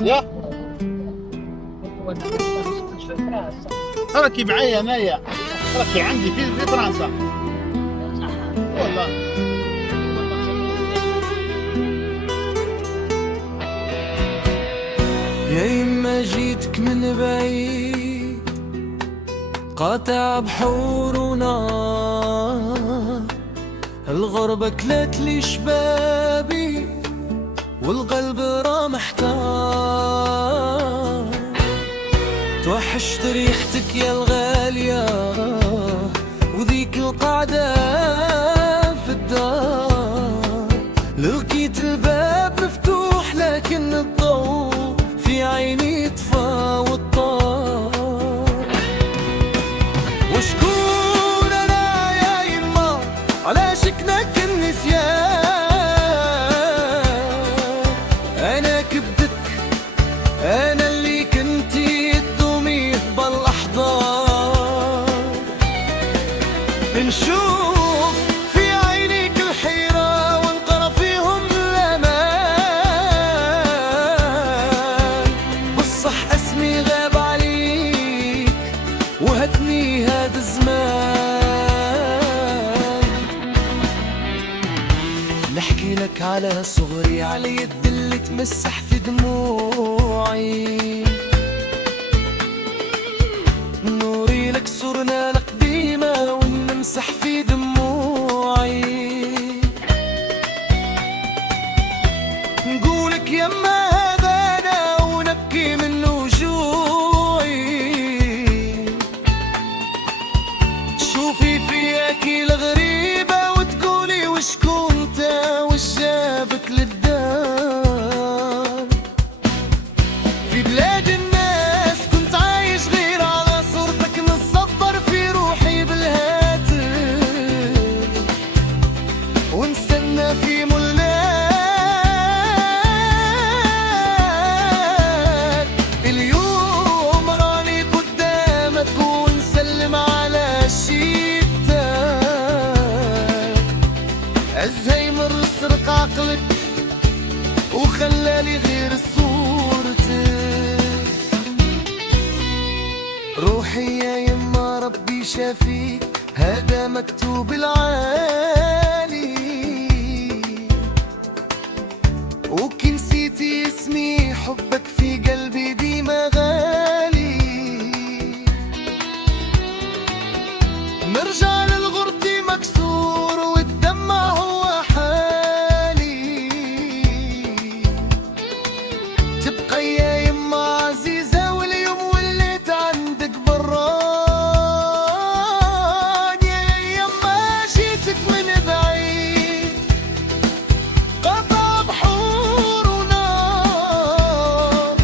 يا تركي معي مايا، تركي عندي في فرنسا والله. يا يما جيتك من بعيد، قاطع بحور ونار، الغربة كلتلي شبابي والقلب راه محتار. توحشت ريحتك يا الغالية وذيك القعدة في الدار، لقيت الباب مفتوح لكن الضوء في عيني طفى والطار. وشكون انا يا يما علاش كنك النسيان؟ انا كبدك، انا اللي كنتي تدوميه بالاحضان. نشوف في عينيك الحيرة ونقرا فيهم الامان، بالصح اسمي غاب عليك وهدني هذا الزمان. نحكي لك على صغري، على اليد اللي تمسح في دموعي، نوري لك صورنا القديمة ونمسح في دموعي. نقولك يما هذا أنا ونبكي من وجوعي، تشوفي فياكي الغريبة وتقولي وشكون انت وش جابك للدار. في بلاد الناس كنت عايش غير على صورتك، نتصبر في روحي بالهاتف ونستنى في مولات. اليوم راني قدامك ونسلم على شيبتك، الزهايمر سرق عقلك وخلالي غير صورتك. روحي يا يما ربي شافيك، هذا مكتوب العالي، وكي نسيتي اسمي حبك في قلبي ديما غالي. نرجع للغربة مكسور والدمع هو حالي، تبقى يا يما عزيزة واليوم وليت عندك بران. يا يما جيتك من بعيد، قطع بحور ونار،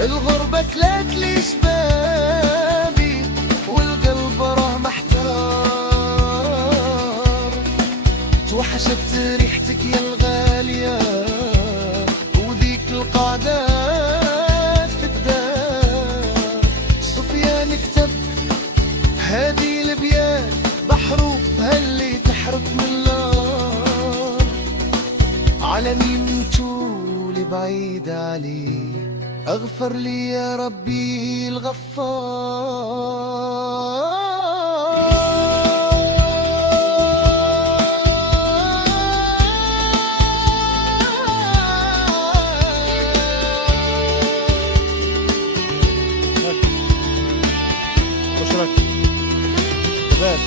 الغربة كلتلي شبابي والقلب راه محتار. توحشت ريحتك يا الغالية وذيك القعدات في الدار. سفيان كتب هذه الابيات بحروفها اللي تحرق من النار. على مين تولي بعيد علي، اغفر لي يا ربي الغفار. وشرك ثبات